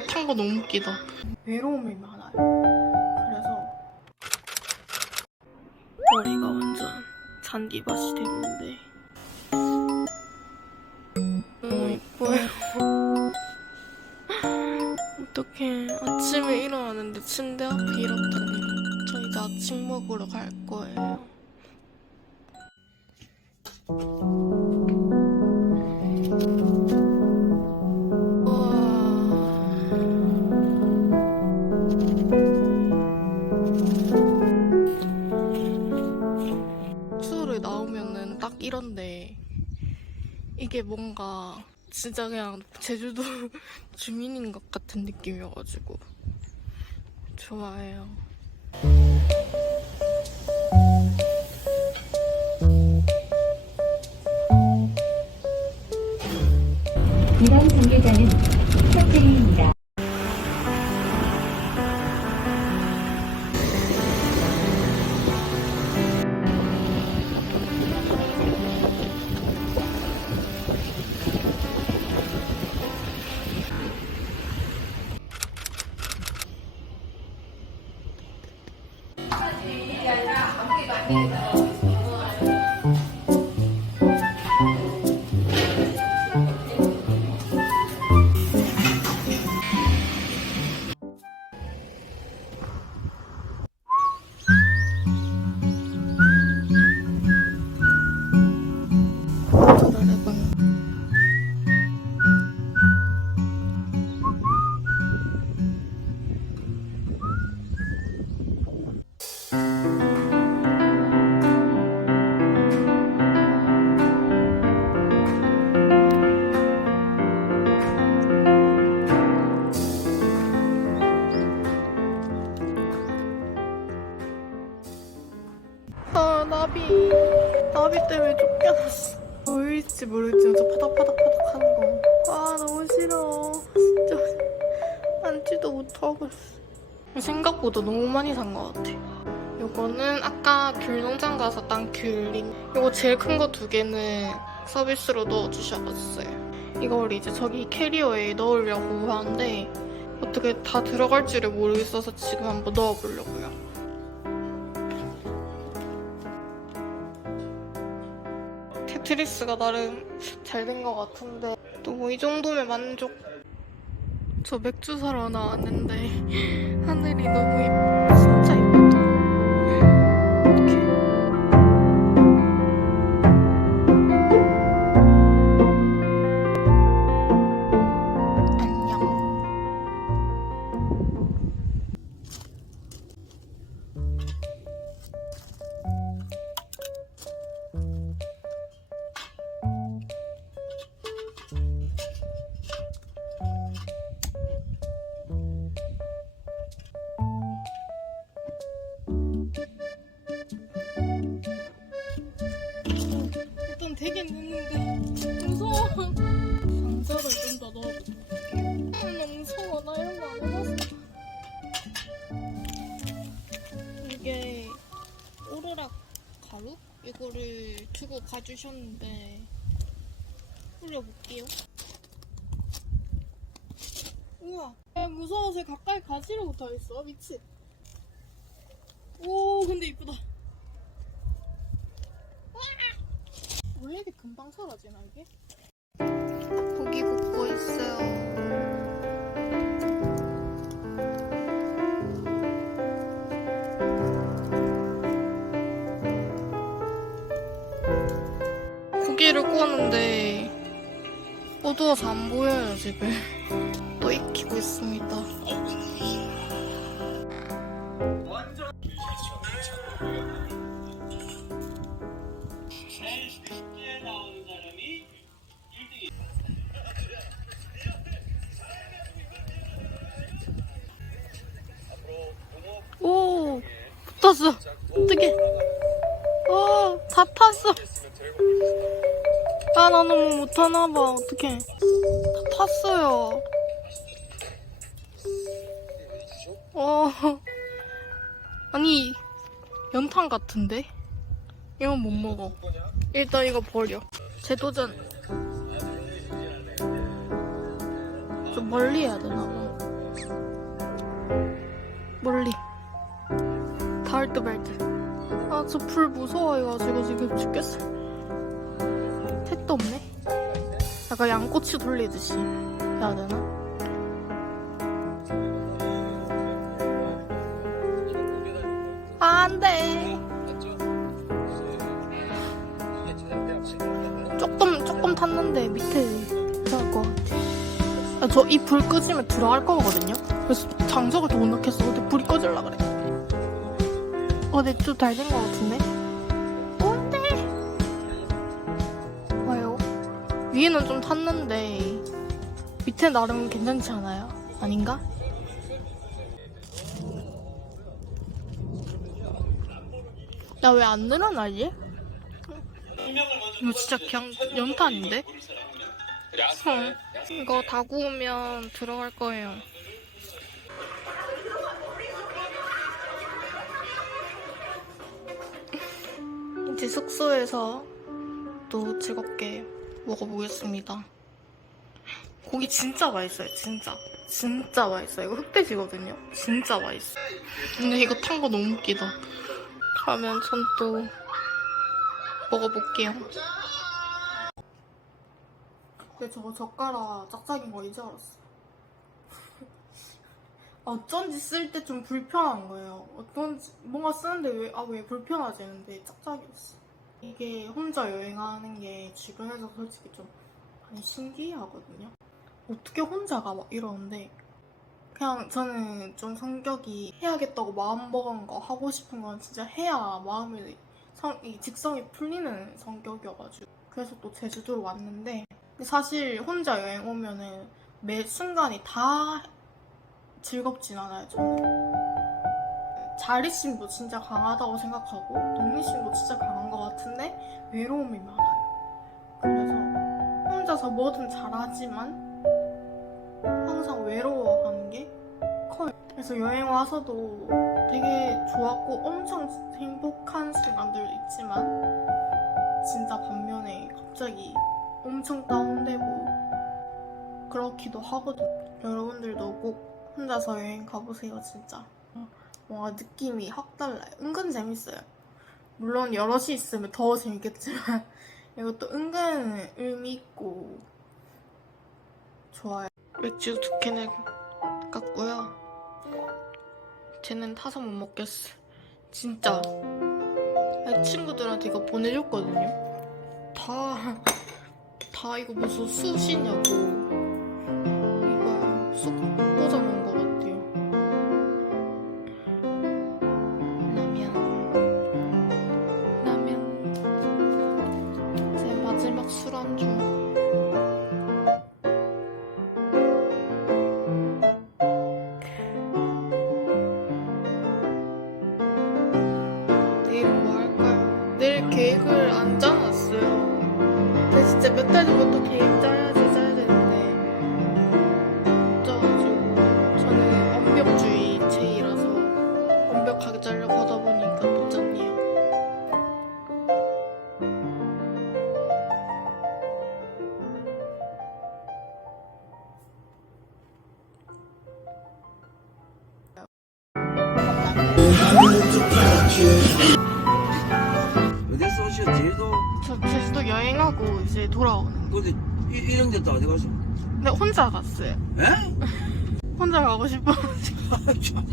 이거 탄 거 너무 웃기다. 외로움이 많아요. 그래서 머리가 완전 잔디밭이 됐는데 너무 이뻐요. 어떡해. 아침에 일어나는데 침대 앞이 이렇다니. 저 이제 아침 먹으러 갈 거예요. 수를 이런데 이게 뭔가 진짜 그냥 제주도 주민인 것 같은 느낌이어가지고 좋아해요. 이번 경기장은 첫째입니다. 전화 보일지 모르겠지만 저 파닥파닥파닥 하는 거 아 너무 싫어. 진짜 앉지도 못하고 있어. 생각보다 너무 많이 산 것 같아. 요거는 아까 귤 농장 가서 딴 귤린 요거 제일 큰 거 두 개는 서비스로 넣어주셔봤어요. 이걸 이제 저기 캐리어에 넣으려고 하는데 어떻게 다 들어갈지를 모르겠어서 지금 한번 넣어보려고요 테트리스가 나름 잘 된 것 같은데 또 뭐 이 정도면 만족. 저 맥주 사러 나왔는데 하늘이 너무 예뻐 되긴 됐는데 무서워. 상자를 좀더 아, 너무 무서워 나 이런 거 안 해봤어. 이게 오로락 가루? 이거를 두고 가주셨는데 뿌려볼게요. 우와. 야, 무서워서 가까이 가지를 못하겠어. 미친. 오 근데 이쁘다 원래 이렇게 금방 사라지나 이게? 고기 굽고 있어요. 고기를 구웠는데 어두워서 안 보여요 집에. 또 익히고 있습니다. 오 붙었어. 어떡해. 오, 다 탔어. 아, 나 너무 못하나봐. 어떡해. 다 탔어요. 어. 아니, 연탄 같은데? 이건 못 먹어. 일단 이거 버려. 재도전. 좀 멀리 해야 되나 봐. 멀리. 다을트벨트. 아, 저 불 무서워해가지고 지금 죽겠어. 택도 없네. 약간 양꼬치 돌리듯이 해야 되나? 아, 안 돼. 조금, 조금 탔는데 밑에 들어갈 것 같아. 아, 저 이 불 끄지면 들어갈 거거든요? 그래서 장작을 더 못 넣겠어. 근데 불이 꺼질라 그래. 어, 내좀잘된것 같은데? 어, 안 돼! 와요. 위에는 좀 탔는데, 밑에 나름 괜찮지 않아요? 아닌가? 나 왜 안 늘어나지? 이거 진짜 그냥 연탄인데? 헐. 이거 다 구우면 들어갈 거예요. 이제 숙소에서 또 즐겁게 먹어보겠습니다. 고기 진짜 맛있어요, 진짜. 진짜 맛있어요. 이거 흑돼지거든요? 진짜 맛있어. 근데 이거 탄 거 너무 웃기다. 그러면 전 또 먹어볼게요. 근데 저거 젓가락 짝짝인 거 이제 알았어. 아, 어쩐지 쓸 때 좀 불편한 거예요. 어떤지 뭔가 쓰는데 왜 아 왜 불편하지 했는데 짝짝이었어. 이게 혼자 여행하는 게 주변에서 솔직히 좀 많이 신기하거든요. 어떻게 혼자가 막 이러는데 그냥 저는 좀 성격이 해야겠다고 마음 먹은 거 하고 싶은 건 진짜 해야 마음이 성, 이 직성이 풀리는 성격이어가지고 그래서 또 제주도로 왔는데 사실 혼자 여행 오면은 매 순간이 다 즐겁진 않아요 저는. 자립심도 진짜 강하다고 생각하고 독립심도 진짜 강한 것 같은데 외로움이 많아요. 그래서 혼자서 뭐든 잘하지만 항상 외로워하는 게 커요. 그래서 여행 와서도 되게 좋았고 엄청 행복한 순간들도 있지만 진짜 반면에 갑자기 엄청 다운되고 그렇기도 하거든. 여러분들도 꼭 혼자서 여행 가보세요, 진짜. 뭔가 느낌이 확 달라요. 은근 재밌어요. 물론 여럿이 있으면 더 재밌겠지만 이것도 은근 의미 있고 좋아요. 맥주 두 캔을 깠고요. 쟤는 타서 못 먹겠어. 진짜. 친구들한테 이거 보내줬거든요. 다, 다 이거 무슨 숯이냐고. 이거 쑥 전부터 계획 짜야지 짜야 되는데. 못 짜가지고. 저는 완벽주의체이라서 완벽하게 짜 어디서 오셨 제주도? 저 제주도 여행하고 이제 돌아오는. 근데 이, 이런 데또 어디 가서? 근데 혼자 갔어요. 에? 혼자 가고 싶어. 참.